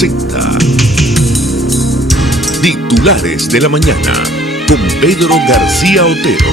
presenta Titulares de la Mañana con Pedro García Otero.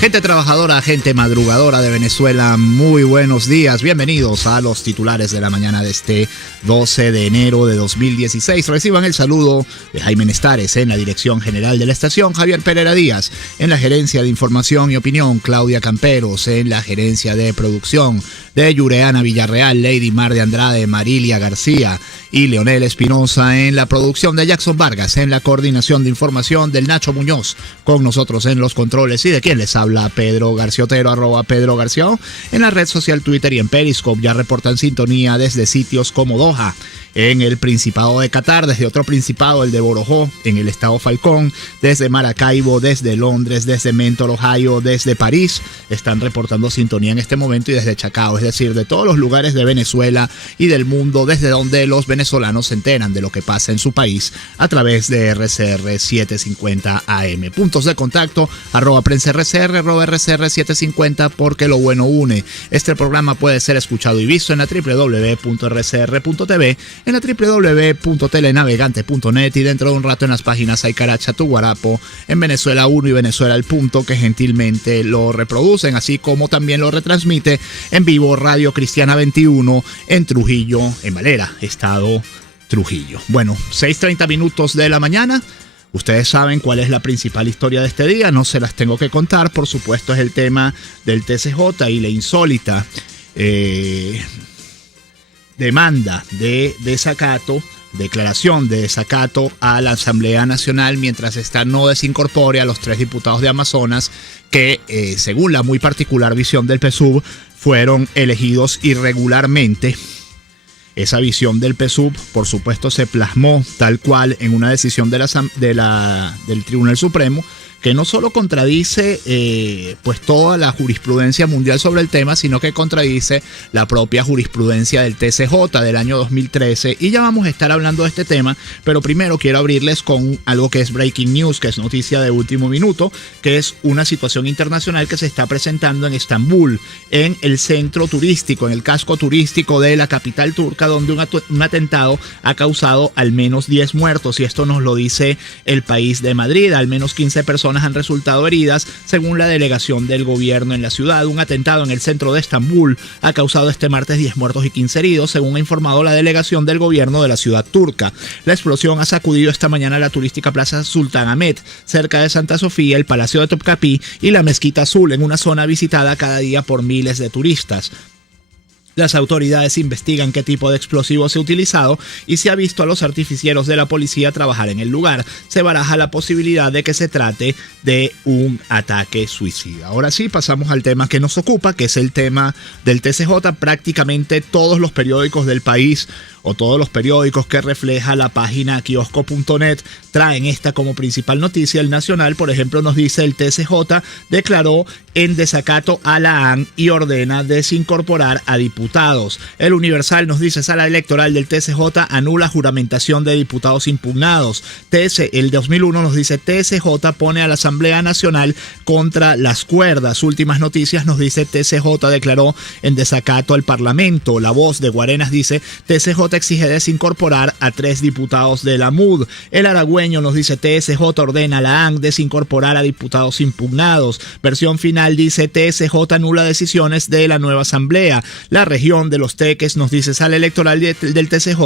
Gente trabajadora, gente madrugadora de Venezuela, muy buenos días. Bienvenidos a los titulares de la mañana de este 12 de enero de 2016. Reciban el saludo de Jaime Nestares en la dirección general de la estación, Javier Pereira Díaz en la gerencia de información y opinión, Claudia Camperos en la gerencia de producción, de Yureana Villarreal, Lady Mar de Andrade, Marilia García y Leonel Espinosa en la producción, de Jackson Vargas en la coordinación de información, del Nacho Muñoz con nosotros en los controles y de quien les habla Pedro García Otero, @Pedro García en la red social Twitter y en Periscope. Ya reportan sintonía desde sitios como Doha, en el Principado de Qatar, desde otro principado, el de Borojó, en el estado Falcón, desde Maracaibo, desde Londres, desde Mentor, Ohio, desde París, están reportando sintonía en este momento, y desde Chacao, es decir, de todos los lugares de Venezuela y del mundo, desde donde los venezolanos se enteran de lo que pasa en su país a través de RCR 750 AM. Puntos de contacto, @PrensaRCR, @RCR 750, porque lo bueno une. Este programa puede ser escuchado y visto en la www.rcr.tv, en la www.telenavegante.net y dentro de un rato en las páginas Aicaracha, Tu Guarapo, en Venezuela 1 y Venezuela al Punto, que gentilmente lo reproducen, así como también lo retransmite en vivo Radio Cristiana 21 en Trujillo, en Valera, estado Trujillo. Bueno, 6:30 minutos de la mañana. Ustedes saben cuál es la principal historia de este día, no se las tengo que contar, por supuesto es el tema del TCJ y la insólita demanda de desacato, declaración de desacato a la Asamblea Nacional mientras esta no desincorpore a los 3 diputados de Amazonas que, según la muy particular visión del PSUV, fueron elegidos irregularmente. Esa visión del PSUV, por supuesto, se plasmó tal cual en una decisión del Tribunal Supremo, que no solo contradice pues toda la jurisprudencia mundial sobre el tema, sino que contradice la propia jurisprudencia del TCJ del año 2013. Y ya vamos a estar hablando de este tema, pero primero quiero abrirles con algo que es breaking news, que es noticia de último minuto, que es una situación internacional que se está presentando en Estambul, en el centro turístico, en el casco turístico de la capital turca, donde un atentado ha causado al menos 10 muertos, y esto nos lo dice El País de Madrid. Al menos 15 personas han resultado heridas, según la delegación del gobierno en la ciudad. Un atentado en el centro de Estambul ha causado este martes 10 muertos y 15 heridos, según ha informado la delegación del gobierno de la ciudad turca. La explosión ha sacudido esta mañana la turística Plaza Sultan Ahmed, cerca de Santa Sofía, el Palacio de Topkapi y la Mezquita Azul, en una zona visitada cada día por miles de turistas. Las autoridades investigan qué tipo de explosivo se ha utilizado y se ha visto a los artificieros de la policía trabajar en el lugar. Se baraja la posibilidad de que se trate de un ataque suicida. Ahora sí, pasamos al tema que nos ocupa, que es el tema del TCJ. Prácticamente todos los periódicos del país, o todos los periódicos que refleja la página kiosco.net, traen esta como principal noticia. El Nacional, por ejemplo, nos dice: el TCJ declaró en desacato a la AN y ordena desincorporar a diputados. El Universal nos dice: sala electoral del TCJ anula juramentación de diputados impugnados. El 2001 nos dice: TCJ pone a la Asamblea Nacional contra las cuerdas. Últimas Noticias nos dice: TCJ declaró en desacato al Parlamento. La Voz de Guarenas dice: TCJ exige desincorporar a 3 diputados de la MUD. El Aragüeño nos dice: TSJ ordena a la AN desincorporar a diputados impugnados. Versión Final dice: TSJ anula decisiones de la nueva asamblea. La Región de los Teques nos dice: sala electoral del TSJ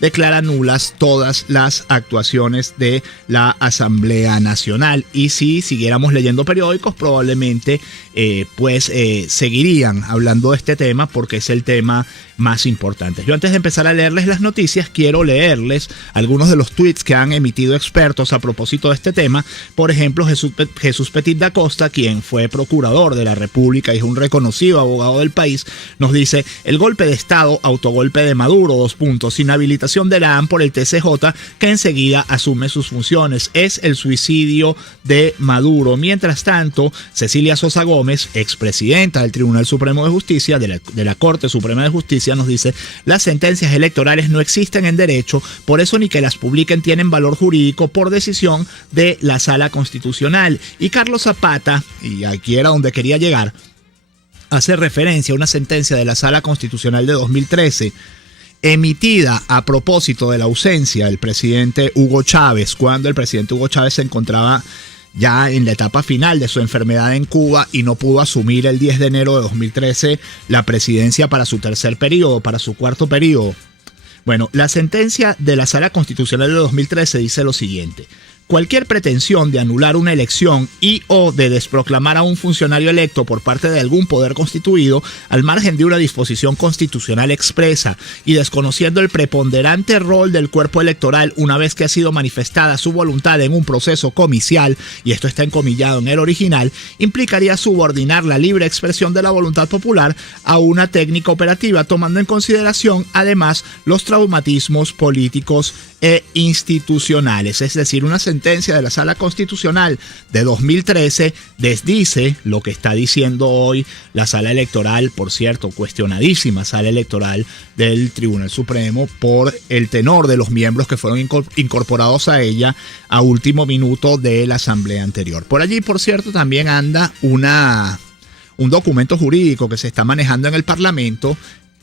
declara nulas todas las actuaciones de la Asamblea Nacional. Y si siguiéramos leyendo periódicos, probablemente seguirían hablando de este tema, porque es el tema más importante. Yo, antes de empezar a leerles las noticias, quiero leerles algunos de los tweets que han emitido expertos a propósito de este tema. Por ejemplo, Jesús Petit da Costa, quien fue procurador de la República y es un reconocido abogado del país, nos dice: el golpe de Estado, autogolpe de Maduro, inhabilitación de la AN por el TCJ, que enseguida asume sus funciones, es el suicidio de Maduro. Mientras tanto, Cecilia Sosa Gómez, expresidenta del Tribunal Supremo de Justicia, de la Corte Suprema de Justicia, nos dice: las sentencias electorales no existen en derecho, por eso ni que las publiquen tienen valor jurídico por decisión de la Sala Constitucional. Y Carlos Zapata, y aquí era donde quería llegar, hace referencia a una sentencia de la Sala Constitucional de 2013 emitida a propósito de la ausencia del presidente Hugo Chávez, cuando el presidente Hugo Chávez se encontraba ya en la etapa final de su enfermedad en Cuba y no pudo asumir el 10 de enero de 2013 la presidencia para su tercer periodo, para su cuarto periodo. Bueno, la sentencia de la Sala Constitucional de 2013 dice lo siguiente: cualquier pretensión de anular una elección y o de desproclamar a un funcionario electo por parte de algún poder constituido al margen de una disposición constitucional expresa y desconociendo el preponderante rol del cuerpo electoral una vez que ha sido manifestada su voluntad en un proceso comicial, y esto está encomillado en el original, implicaría subordinar la libre expresión de la voluntad popular a una técnica operativa, tomando en consideración además los traumatismos políticos e institucionales. Es decir, una sentencia de la Sala Constitucional de 2013 desdice lo que está diciendo hoy la Sala Electoral, por cierto, cuestionadísima Sala Electoral del Tribunal Supremo por el tenor de los miembros que fueron incorporados a ella a último minuto de la asamblea anterior. Por allí, por cierto, también anda un documento jurídico que se está manejando en el Parlamento,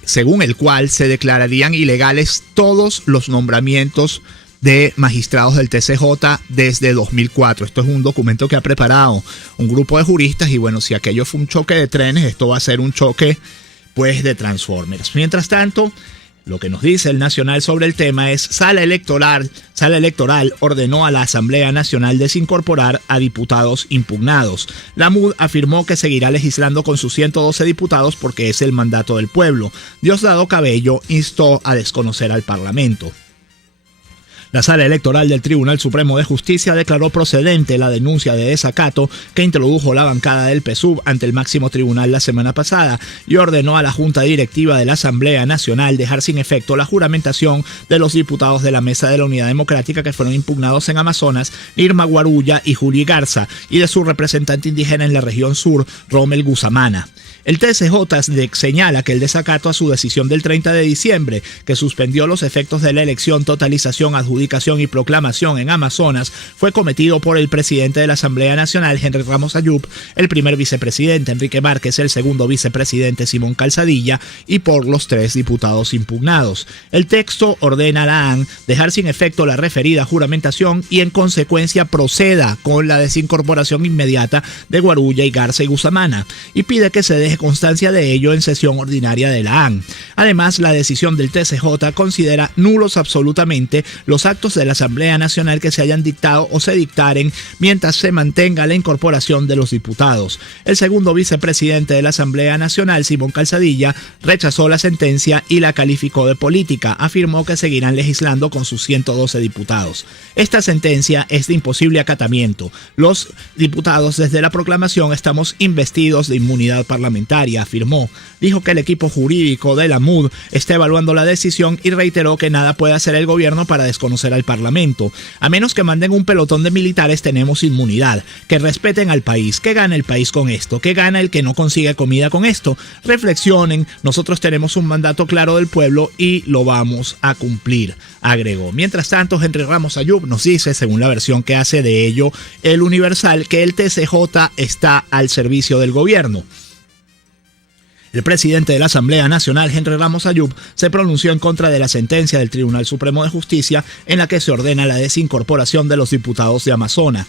según el cual se declararían ilegales todos los nombramientos de magistrados del TCJ desde 2004. Esto es un documento que ha preparado un grupo de juristas y bueno, si aquello fue un choque de trenes, esto va a ser un choque pues de Transformers. Mientras tanto, lo que nos dice el Nacional sobre el tema es: Sala Electoral ordenó a la Asamblea Nacional desincorporar a diputados impugnados. La MUD afirmó que seguirá legislando con sus 112 diputados porque es el mandato del pueblo. Diosdado Cabello instó a desconocer al Parlamento. La Sala Electoral del Tribunal Supremo de Justicia declaró procedente la denuncia de desacato que introdujo la bancada del PSUV ante el máximo tribunal la semana pasada y ordenó a la Junta Directiva de la Asamblea Nacional dejar sin efecto la juramentación de los diputados de la Mesa de la Unidad Democrática que fueron impugnados en Amazonas, Irma Guarulla y Juli Garza, y de su representante indígena en la región sur, Rommel Guzamana. El TSJ señala que el desacato a su decisión del 30 de diciembre, que suspendió los efectos de la elección, totalización, adjudicación y proclamación en Amazonas, fue cometido por el presidente de la Asamblea Nacional, Henry Ramos Ayub, el primer vicepresidente, Enrique Márquez, el segundo vicepresidente, Simón Calzadilla, y por los 3 diputados impugnados. El texto ordena a la AN dejar sin efecto la referida juramentación y en consecuencia proceda con la desincorporación inmediata de Guarulla y Garza y Guzamana, y pide que se deje constancia de ello en sesión ordinaria de la AN. Además, la decisión del TCJ considera nulos absolutamente los actos de la Asamblea Nacional que se hayan dictado o se dictaren mientras se mantenga la incorporación de los diputados. El segundo vicepresidente de la Asamblea Nacional, Simón Calzadilla, rechazó la sentencia y la calificó de política. Afirmó que seguirán legislando con sus 112 diputados. Esta sentencia es de imposible acatamiento. Los diputados desde la proclamación estamos investidos de inmunidad parlamentaria, afirmó. Dijo que el equipo jurídico de la MUD está evaluando la decisión y reiteró que nada puede hacer el gobierno para desconocer al Parlamento. A menos que manden un pelotón de militares tenemos inmunidad. Que respeten al país. ¿Qué gana el país con esto? ¿Qué gana el que no consigue comida con esto? Reflexionen, nosotros tenemos un mandato claro del pueblo y lo vamos a cumplir, agregó. Mientras tanto, Henry Ramos Ayub nos dice, según la versión que hace de ello el Universal, que el TCJ está al servicio del gobierno. El presidente de la Asamblea Nacional, Henry Ramos Ayub, se pronunció en contra de la sentencia del Tribunal Supremo de Justicia en la que se ordena la desincorporación de los diputados de Amazonas.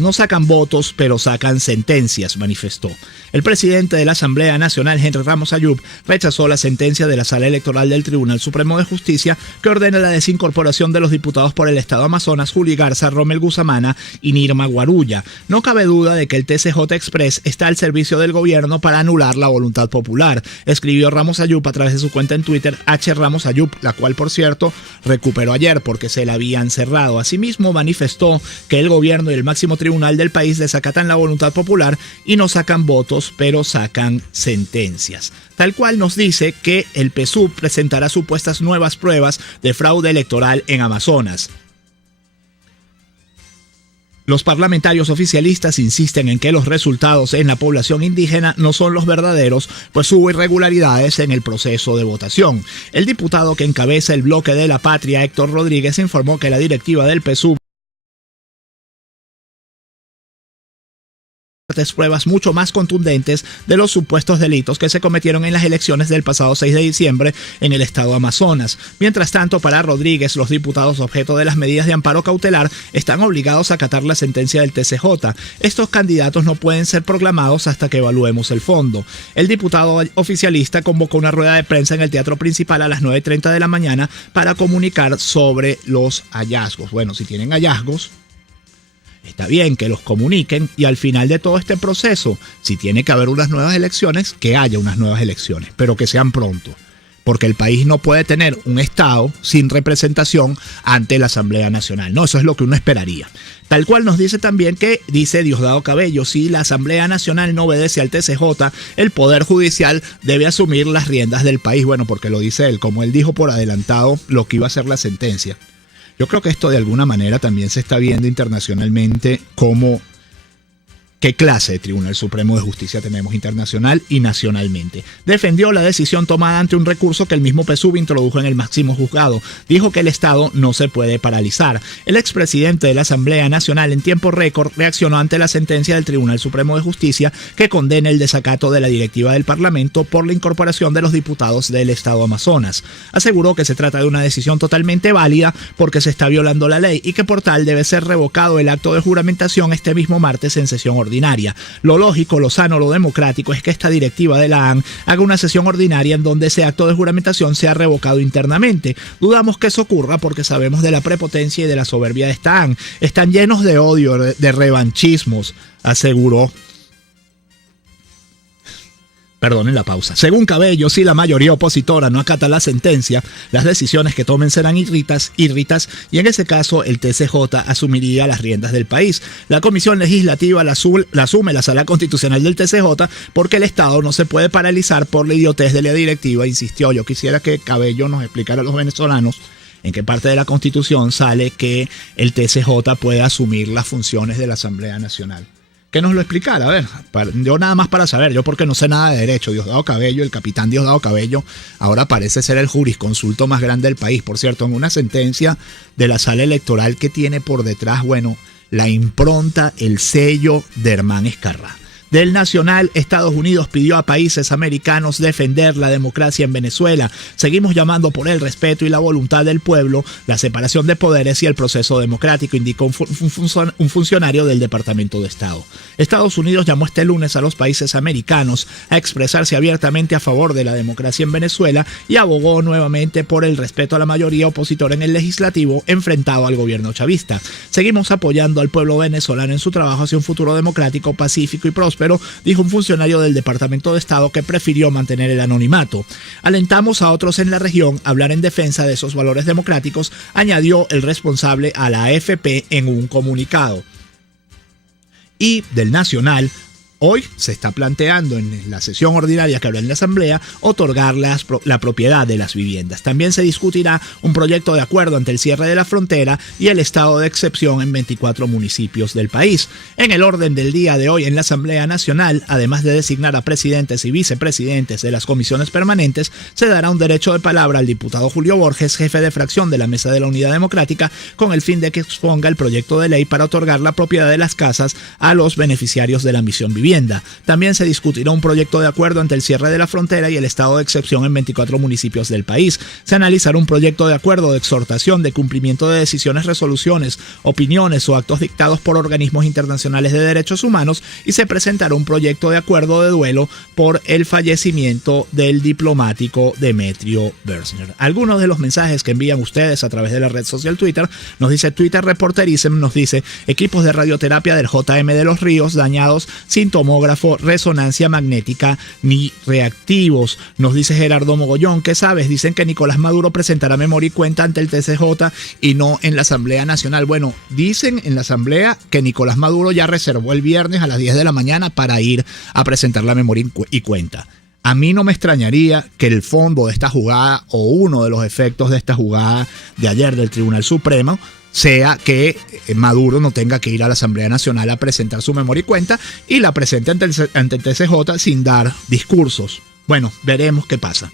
No sacan votos, pero sacan sentencias, manifestó. El presidente de la Asamblea Nacional, Henry Ramos Ayub, rechazó la sentencia de la Sala Electoral del Tribunal Supremo de Justicia que ordena la desincorporación de los diputados por el Estado Amazonas, Juli Garza, Rommel Guzamana y Nirma Guarulla. No cabe duda de que el TCJ Express está al servicio del gobierno para anular la voluntad popular, escribió Ramos Ayub a través de su cuenta en Twitter, Ramos Ayub, la cual, por cierto, recuperó ayer porque se la habían cerrado. Asimismo, manifestó que el gobierno y el máximo tribunal del país desacatan la voluntad popular y no sacan votos, pero sacan sentencias. Tal cual nos dice que el PSUV presentará supuestas nuevas pruebas de fraude electoral en Amazonas. Los parlamentarios oficialistas insisten en que los resultados en la población indígena no son los verdaderos, pues hubo irregularidades en el proceso de votación. El diputado que encabeza el bloque de la Patria, Héctor Rodríguez, informó que la directiva del PSUV pruebas mucho más contundentes de los supuestos delitos que se cometieron en las elecciones del pasado 6 de diciembre en el estado Amazonas. Mientras tanto, para Rodríguez, los diputados objeto de las medidas de amparo cautelar están obligados a acatar la sentencia del TCJ. Estos candidatos no pueden ser proclamados hasta que evaluemos el fondo. El diputado oficialista convocó una rueda de prensa en el Teatro Principal a las 9:30 de la mañana para comunicar sobre los hallazgos. Bueno, si tienen hallazgos, está bien que los comuniquen y al final de todo este proceso, si tiene que haber unas nuevas elecciones, que haya unas nuevas elecciones, pero que sean pronto. Porque el país no puede tener un Estado sin representación ante la Asamblea Nacional. No, eso es lo que uno esperaría. Tal cual nos dice también que, dice Diosdado Cabello, si la Asamblea Nacional no obedece al TCJ, el Poder Judicial debe asumir las riendas del país. Bueno, porque lo dice él, como él dijo por adelantado lo que iba a ser la sentencia. Yo creo que esto de alguna manera también se está viendo internacionalmente como qué clase de Tribunal Supremo de Justicia tenemos internacional y nacionalmente. Defendió la decisión tomada ante un recurso que el mismo PSUV introdujo en el máximo juzgado. Dijo que el Estado no se puede paralizar. El expresidente de la Asamblea Nacional en tiempo récord reaccionó ante la sentencia del Tribunal Supremo de Justicia que condena el desacato de la directiva del Parlamento por la incorporación de los diputados del Estado Amazonas. Aseguró que se trata de una decisión totalmente válida porque se está violando la ley y que por tal debe ser revocado el acto de juramentación este mismo martes en sesión ordinaria. Lo lógico, lo sano, lo democrático es que esta directiva de la AN haga una sesión ordinaria en donde ese acto de juramentación sea revocado internamente. Dudamos que eso ocurra porque sabemos de la prepotencia y de la soberbia de esta AN. Están llenos de odio, de revanchismos, aseguró. Perdonen la pausa. Según Cabello, si la mayoría opositora no acata la sentencia, las decisiones que tomen serán irritas y en ese caso el TCJ asumiría las riendas del país. La Comisión Legislativa la asume la Sala Constitucional del TCJ porque el Estado no se puede paralizar por la idiotez de la directiva, insistió. Yo quisiera que Cabello nos explicara a los venezolanos en qué parte de la Constitución sale que el TCJ puede asumir las funciones de la Asamblea Nacional. Que nos lo explicara, a ver, yo nada más para saber, yo porque no sé nada de derecho. Diosdado Cabello, el capitán Diosdado Cabello, ahora parece ser el jurisconsulto más grande del país, por cierto, en una sentencia de la sala electoral que tiene por detrás, bueno, la impronta, el sello de Herman Escarrá. Del Nacional, Estados Unidos pidió a países americanos defender la democracia en Venezuela. Seguimos llamando por el respeto y la voluntad del pueblo, la separación de poderes y el proceso democrático, indicó un funcionario del Departamento de Estado. Estados Unidos llamó este lunes a los países americanos a expresarse abiertamente a favor de la democracia en Venezuela y abogó nuevamente por el respeto a la mayoría opositora en el legislativo enfrentado al gobierno chavista. Seguimos apoyando al pueblo venezolano en su trabajo hacia un futuro democrático, pacífico y próspero, dijo un funcionario del Departamento de Estado que prefirió mantener el anonimato. Alentamos a otros en la región a hablar en defensa de esos valores democráticos, añadió el responsable a la AFP en un comunicado. Y del Nacional, hoy se está planteando en la sesión ordinaria que habrá en la Asamblea otorgar la propiedad de las viviendas. También se discutirá un proyecto de acuerdo ante el cierre de la frontera y el estado de excepción en 24 municipios del país. En el orden del día de hoy en la Asamblea Nacional, además de designar a presidentes y vicepresidentes de las comisiones permanentes, se dará un derecho de palabra al diputado Julio Borges, jefe de fracción de la Mesa de la Unidad Democrática, con el fin de que exponga el proyecto de ley para otorgar la propiedad de las casas a los beneficiarios de la misión vivienda. También se discutirá un proyecto de acuerdo ante el cierre de la frontera y el estado de excepción en 24 municipios del país. Se analizará un proyecto de acuerdo de exhortación de cumplimiento de decisiones, resoluciones, opiniones o actos dictados por organismos internacionales de derechos humanos y se presentará un proyecto de acuerdo de duelo por el fallecimiento del diplomático Demetrio Bürstner. Algunos de los mensajes que envían ustedes a través de la red social Twitter, nos dice Twitter Reporterism, nos dice equipos de radioterapia del JM de los Ríos dañados sin tomógrafo, resonancia magnética ni reactivos. Nos dice Gerardo Mogollón, ¿qué sabes? Dicen que Nicolás Maduro presentará memoria y cuenta ante el TCJ y no en la Asamblea Nacional. Bueno, dicen en la Asamblea que Nicolás Maduro ya reservó el viernes a las 10 de la mañana para ir a presentar la memoria y cuenta. A mí no me extrañaría que el fondo de esta jugada o uno de los efectos de esta jugada de ayer del Tribunal Supremo sea que Maduro no tenga que ir a la Asamblea Nacional a presentar su memoria y cuenta y la presente ante el TCJ sin dar discursos. Bueno, veremos qué pasa.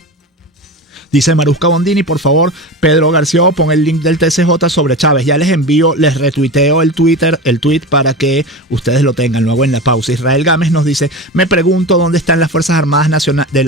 Dice Marusca Bondini, por favor, Pedro García, pon el link del TCJ sobre Chávez. Ya les envío, les retuiteo el tweet para que ustedes lo tengan luego en la pausa. Israel Gámez nos dice, me pregunto dónde están las Fuerzas Armadas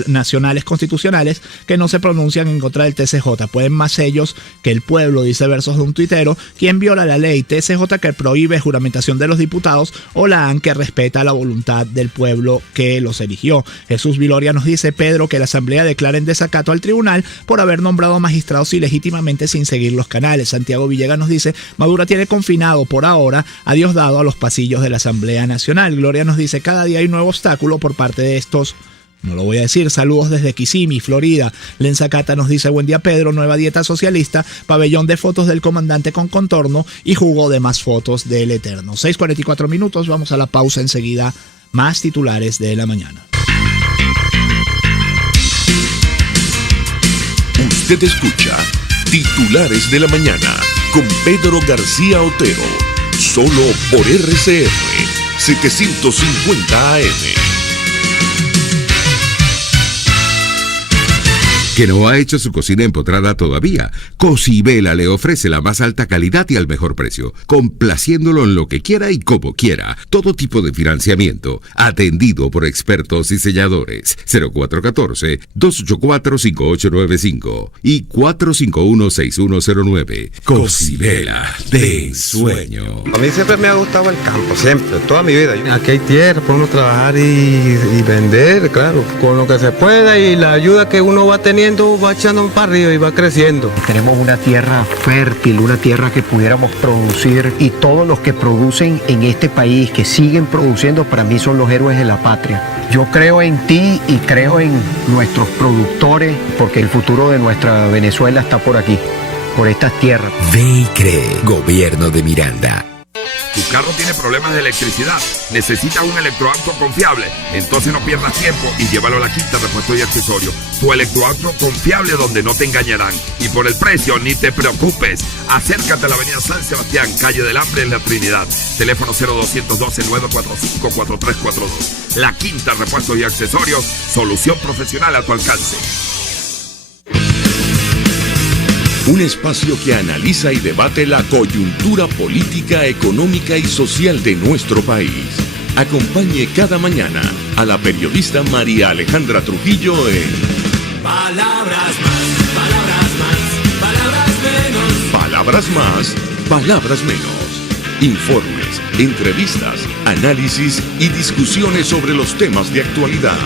Nacionales Constitucionales que no se pronuncian en contra del TCJ. Pueden más ellos que el pueblo, dice versos de un tuitero. ¿Quién viola la ley? TCJ, que prohíbe juramentación de los diputados, o la AN, que respeta la voluntad del pueblo que los eligió. Jesús Viloria nos dice, Pedro, que la Asamblea declara en desacato al tribunal por haber nombrado magistrados ilegítimamente sin seguir los canales. Santiago Villegas nos dice, Maduro tiene confinado por ahora a Diosdado a los pasillos de la Asamblea Nacional. Gloria nos dice, cada día hay un nuevo obstáculo por parte de estos. No lo voy a decir. Saludos desde Kissimmee, Florida. Lenza Cata nos dice, buen día Pedro, nueva dieta socialista, pabellón de fotos del comandante con contorno y jugo de más fotos del Eterno. 6:44 minutos, vamos a la pausa enseguida. Más titulares de la mañana. Usted escucha Titulares de la Mañana con Pedro García Otero, solo por RCR 750 AM. ¿Que no ha hecho su cocina empotrada todavía? Cocibela le ofrece la más alta calidad y al mejor precio, complaciéndolo en lo que quiera y como quiera. Todo tipo de financiamiento, atendido por expertos y selladores. 0414-284-5895 y 451-6109. Cocibela de ensueño. A mí siempre me ha gustado el campo, siempre, toda mi vida. Aquí hay tierra para uno trabajar y vender, claro, con lo que se pueda, y la ayuda que uno va teniendo va echando para arriba y va creciendo. Tenemos una tierra fértil, una tierra que pudiéramos producir, y todos los que producen en este país, que siguen produciendo, para mí son los héroes de la patria. Yo creo en ti y creo en nuestros productores, porque el futuro de nuestra Venezuela está por aquí, por estas tierras. Ve y cree, Gobierno de Miranda. ¿Tu carro tiene problemas de electricidad? ¿Necesitas un electroauto confiable? Entonces no pierdas tiempo y llévalo a la Quinta Repuestos y Accesorios. Tu electroauto confiable donde no te engañarán. Y por el precio, ni te preocupes. Acércate a la avenida San Sebastián, calle del Hambre, en La Trinidad. Teléfono 0212-945-4342. La Quinta Repuestos y Accesorios, solución profesional a tu alcance. Un espacio que analiza y debate la coyuntura política, económica y social de nuestro país. Acompañe cada mañana a la periodista María Alejandra Trujillo en Palabras más, palabras más, palabras menos. Palabras más, palabras menos. Informes, entrevistas, análisis y discusiones sobre los temas de actualidad.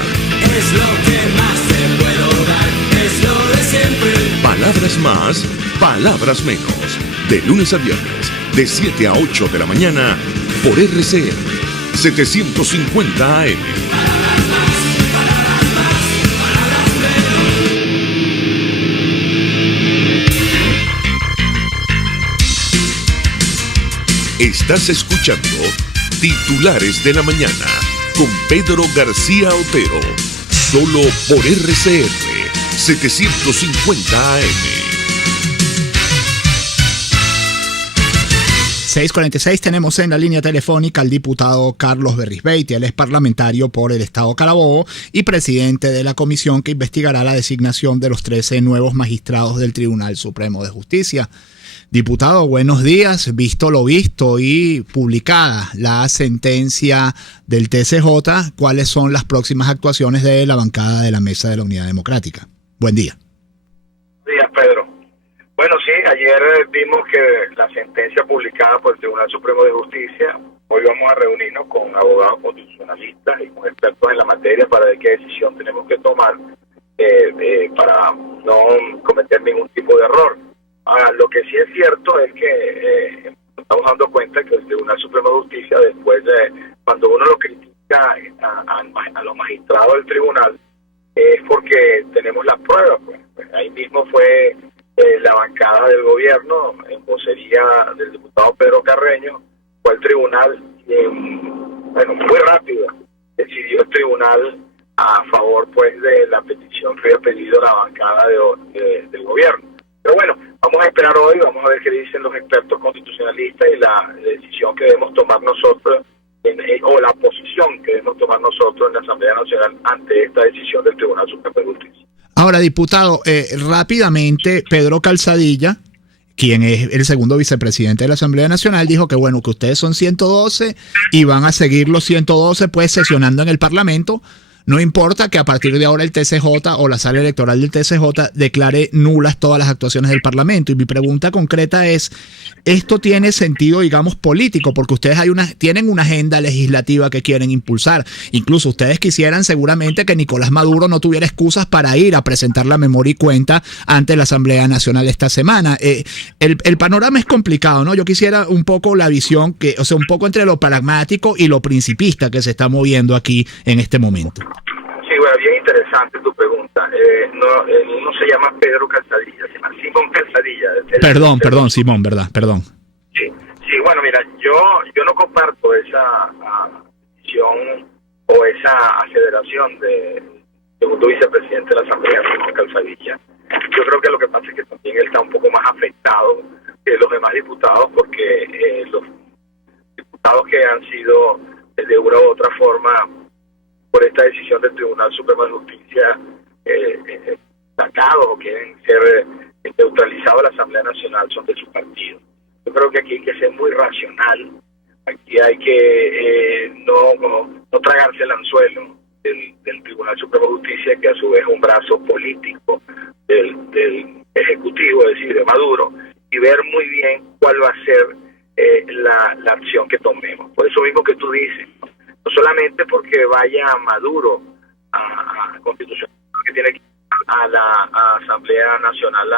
Es lo que más te puedo dar, es lo de siempre. Palabras más, palabras menos. De lunes a viernes, de 7 a 8 de la mañana, por RCR 750 AM. Palabras más, palabras más, palabras menos. Estás escuchando Titulares de la Mañana con Pedro García Otero, solo por RCR 750 AM. 6:46, tenemos en la línea telefónica al diputado Carlos Berrizbeiti. Él es parlamentario por el Estado Carabobo y presidente de la comisión que investigará la designación de los 13 nuevos magistrados del Tribunal Supremo de Justicia. Diputado, buenos días. Visto lo visto y publicada la sentencia del TCJ, ¿cuáles son las próximas actuaciones de la bancada de la Mesa de la Unidad Democrática? Buen día. Buenos días, Pedro. Bueno, sí, ayer vimos que la sentencia publicada por el Tribunal Supremo de Justicia. Hoy vamos a reunirnos con abogados constitucionalistas y con expertos en la materia para ver qué decisión tenemos que tomar para no cometer ningún tipo de error. Ahora, lo que sí es cierto es que estamos dando cuenta que el Tribunal Supremo de Justicia, después de cuando uno lo critica a los magistrados del tribunal, es porque tenemos las pruebas. Pues ahí mismo fue la bancada del gobierno, en vocería del diputado Pedro Carreño, fue el tribunal, muy rápido, decidió el tribunal a favor pues de la petición que había pedido la bancada del gobierno. Pero bueno, vamos a esperar hoy, vamos a ver qué dicen los expertos constitucionalistas y la decisión que debemos tomar nosotros, o la posición que debemos tomar nosotros en la Asamblea Nacional ante esta decisión del Tribunal Supremo de Justicia. Ahora, diputado, rápidamente, Pedro Calzadilla, quien es el segundo vicepresidente de la Asamblea Nacional, dijo que bueno, que ustedes son 112 y van a seguir los 112 pues sesionando en el Parlamento. No importa que a partir de ahora el TCJ o la sala electoral del TCJ declare nulas todas las actuaciones del Parlamento. Y mi pregunta concreta es, ¿esto tiene sentido, digamos, político? Porque ustedes tienen una agenda legislativa que quieren impulsar. Incluso ustedes quisieran seguramente que Nicolás Maduro no tuviera excusas para ir a presentar la memoria y cuenta ante la Asamblea Nacional esta semana. El panorama es complicado, ¿no? Yo quisiera un poco la visión, un poco entre lo pragmático y lo principista que se está moviendo aquí en este momento. Sí, bueno, bien interesante tu pregunta. No se llama Pedro Calzadilla, se llama Simón Calzadilla. Perdón, Simón, ¿verdad? Perdón. Sí, bueno, mira, yo no comparto esa visión o esa aceleración de segundo vicepresidente de la Asamblea, Simón Calzadilla. Yo creo que lo que pasa es que también él está un poco más afectado que los demás diputados, porque los diputados que han sido de una u otra forma por esta decisión del Tribunal Supremo de Justicia sacados o quieren ser neutralizados de la Asamblea Nacional son de su partido. Yo creo que aquí hay que ser muy racional, aquí hay que no tragarse el anzuelo del Tribunal Supremo de Justicia, que a su vez es un brazo político del Ejecutivo, es decir, de Maduro, y ver muy bien cuál va a ser la acción que tomemos. Por eso mismo que tú dices, no solamente porque vaya Maduro a Constitución, que tiene que ir a la Asamblea Nacional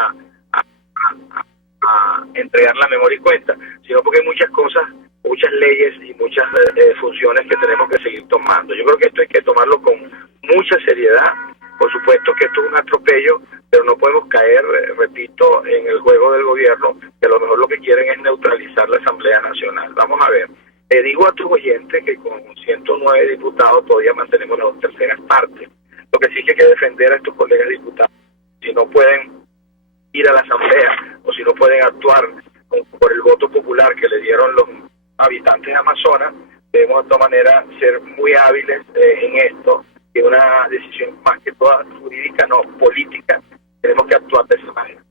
a entregar la memoria y cuenta, sino porque hay muchas cosas, muchas leyes y muchas funciones que tenemos que seguir tomando. Yo creo que esto hay que tomarlo con mucha seriedad. Por supuesto que esto es un atropello, pero no podemos caer, repito, en el juego del gobierno, que a lo mejor lo que quieren es neutralizar la Asamblea Nacional. Vamos a ver. Le digo a tus oyentes que con 109 diputados todavía mantenemos las 2/3 partes. Lo que sí que hay que defender a estos colegas diputados. Si no pueden ir a la Asamblea o si no pueden actuar por el voto popular que le dieron los habitantes de Amazonas, debemos de todas maneras ser muy hábiles en esto, y una decisión más que toda jurídica, no política. Tenemos que actuar de esa manera.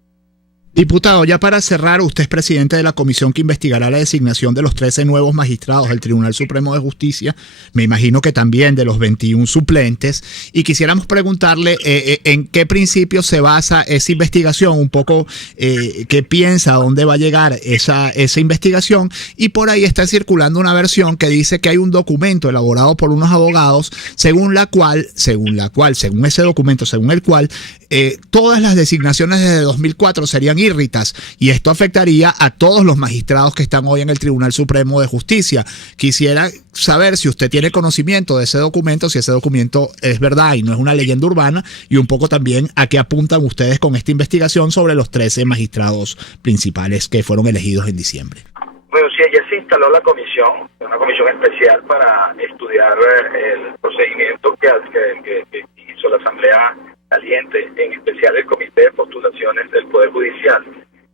Diputado, ya para cerrar, usted es presidente de la comisión que investigará la designación de los 13 nuevos magistrados del Tribunal Supremo de Justicia, me imagino que también de los 21 suplentes, y quisiéramos preguntarle en qué principios se basa esa investigación, un poco qué piensa, a dónde va a llegar esa investigación, y por ahí está circulando una versión que dice que hay un documento elaborado por unos abogados según el cual todas las designaciones desde 2004 serían írritas, y esto afectaría a todos los magistrados que están hoy en el Tribunal Supremo de Justicia. Quisiera saber si usted tiene conocimiento de ese documento, si ese documento es verdad y no es una leyenda urbana, y un poco también a qué apuntan ustedes con esta investigación sobre los 13 magistrados principales que fueron elegidos en diciembre. Bueno, sí, ya se instaló la comisión, una comisión especial para estudiar el procedimiento que hizo la Asamblea Saliente, en especial el Comité de Postulaciones del Poder Judicial,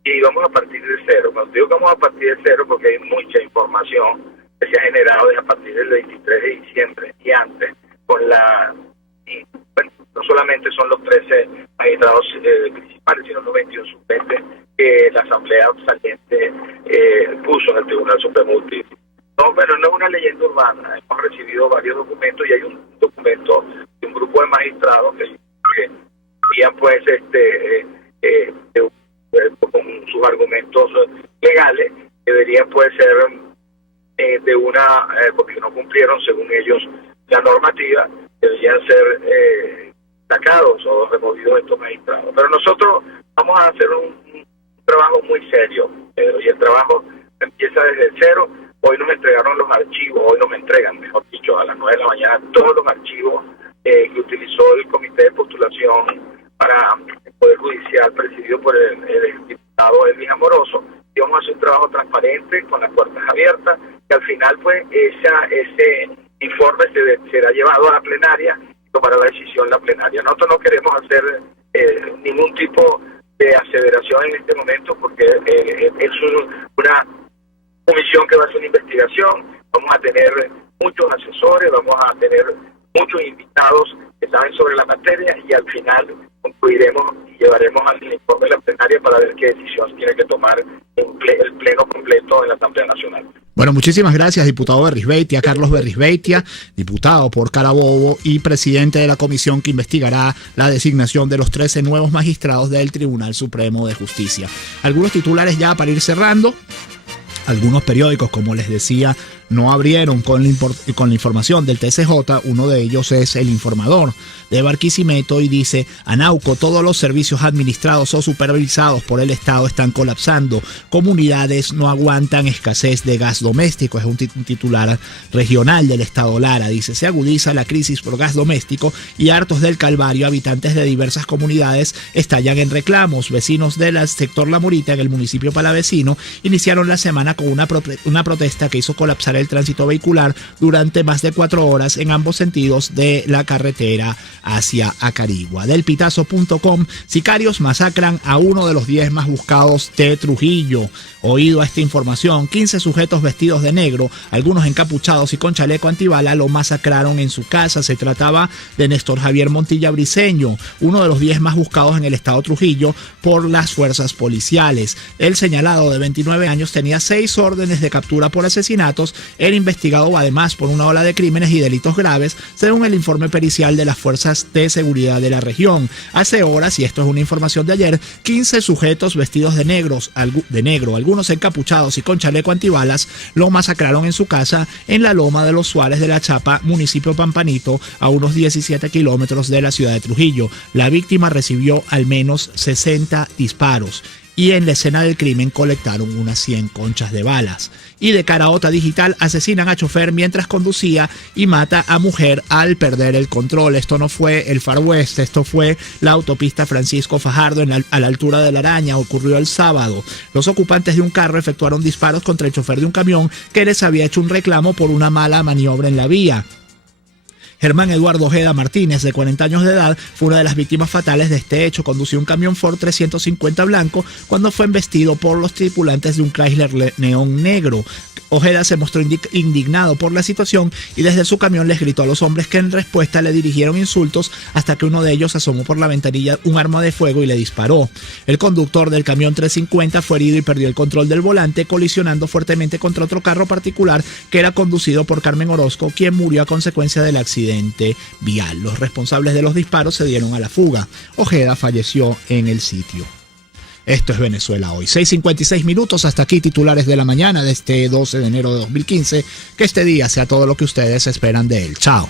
y vamos a partir de cero. Cuando digo que vamos a partir de cero, porque hay mucha información que se ha generado desde a partir del 23 de diciembre y antes, no solamente son los 13 magistrados principales, sino los 21 suplentes que la Asamblea Saliente puso en el Tribunal Supremo de Justicia. No es una leyenda urbana. Hemos recibido varios documentos, y hay un documento de un grupo de magistrados que habían pues con sus argumentos legales, que deberían pues ser porque no cumplieron según ellos la normativa, deberían ser sacados o removidos estos magistrados. Pero nosotros vamos a hacer un trabajo muy serio, Pedro, y el trabajo empieza desde cero. Hoy nos entregaron los archivos, mejor dicho, a las 9 de la mañana, todos los archivos que utilizó el Comité de Postulación para el Poder Judicial, presidido por el diputado Elvis Amoroso, y vamos a hacer un trabajo transparente, con las puertas abiertas, que al final pues ese informe será llevado a la plenaria y tomará la decisión la plenaria. Nosotros no queremos hacer ningún tipo de aseveración en este momento, porque es una comisión que va a hacer una investigación. Vamos a tener muchos asesores, vamos a tener muchos invitados que saben sobre la materia, y al final concluiremos y llevaremos al informe de la plenaria para ver qué decisión tiene que tomar el pleno completo en la Asamblea Nacional. Bueno, muchísimas gracias, diputado Berrisbeitia, Carlos Berrisbeitia, diputado por Carabobo y presidente de la comisión que investigará la designación de los 13 nuevos magistrados del Tribunal Supremo de Justicia. Algunos titulares ya para ir cerrando. Algunos periódicos, como les decía, no abrieron con la información del TCJ. Uno de ellos es El Informador de Barquisimeto y dice: Anauco, todos los servicios administrados o supervisados por el Estado están colapsando. Comunidades no aguantan escasez de gas doméstico. Es un titular regional del Estado Lara. Dice: se agudiza la crisis por gas doméstico y hartos del calvario, habitantes de diversas comunidades estallan en reclamos. Vecinos del sector La Morita, en el municipio palavecino, iniciaron la semana con una protesta que hizo colapsar el tránsito vehicular durante más de 4 horas en ambos sentidos de la carretera hacia Acarigua. Del Pitazo.com: sicarios masacran a uno de los 10 más buscados de Trujillo. Oído a esta información, 15 sujetos vestidos de negro, algunos encapuchados y con chaleco antibala, lo masacraron en su casa. Se trataba de Néstor Javier Montilla Briceño, uno de los 10 más buscados en el estado Trujillo por las fuerzas policiales. El señalado, de 29 años, tenía 6 órdenes de captura por asesinatos. Era investigado además por una ola de crímenes y delitos graves, según el informe pericial de las fuerzas de seguridad de la región. Hace horas, y esto es una información de ayer, 15 sujetos vestidos de negro, algunos encapuchados y con chaleco antibalas, lo masacraron en su casa en la Loma de los Suárez de la Chapa, municipio Pampanito, a unos 17 kilómetros de la ciudad de Trujillo. La víctima recibió al menos 60 disparos. Y en la escena del crimen colectaron unas 100 conchas de balas. Y de Caraota Digital: asesinan a chofer mientras conducía y mata a mujer al perder el control. Esto no fue el Far West, esto fue la autopista Francisco Fajardo a la altura de La Araña. Ocurrió el sábado. Los ocupantes de un carro efectuaron disparos contra el chofer de un camión que les había hecho un reclamo por una mala maniobra en la vía. Germán Eduardo Ojeda Martínez, de 40 años de edad, fue una de las víctimas fatales de este hecho. Condució un camión Ford 350 blanco cuando fue embestido por los tripulantes de un Chrysler Neón negro. Ojeda se mostró indignado por la situación y desde su camión les gritó a los hombres, que en respuesta le dirigieron insultos, hasta que uno de ellos asomó por la ventanilla un arma de fuego y le disparó. El conductor del camión 350 fue herido y perdió el control del volante, colisionando fuertemente contra otro carro particular que era conducido por Carmen Orozco, quien murió a consecuencia del accidente vial. Los responsables de los disparos se dieron a la fuga. Ojeda falleció en el sitio. Esto es Venezuela Hoy. 6:56. Hasta aquí titulares de la mañana de este 12 de enero de 2015. Que este día sea todo lo que ustedes esperan de él. Chao.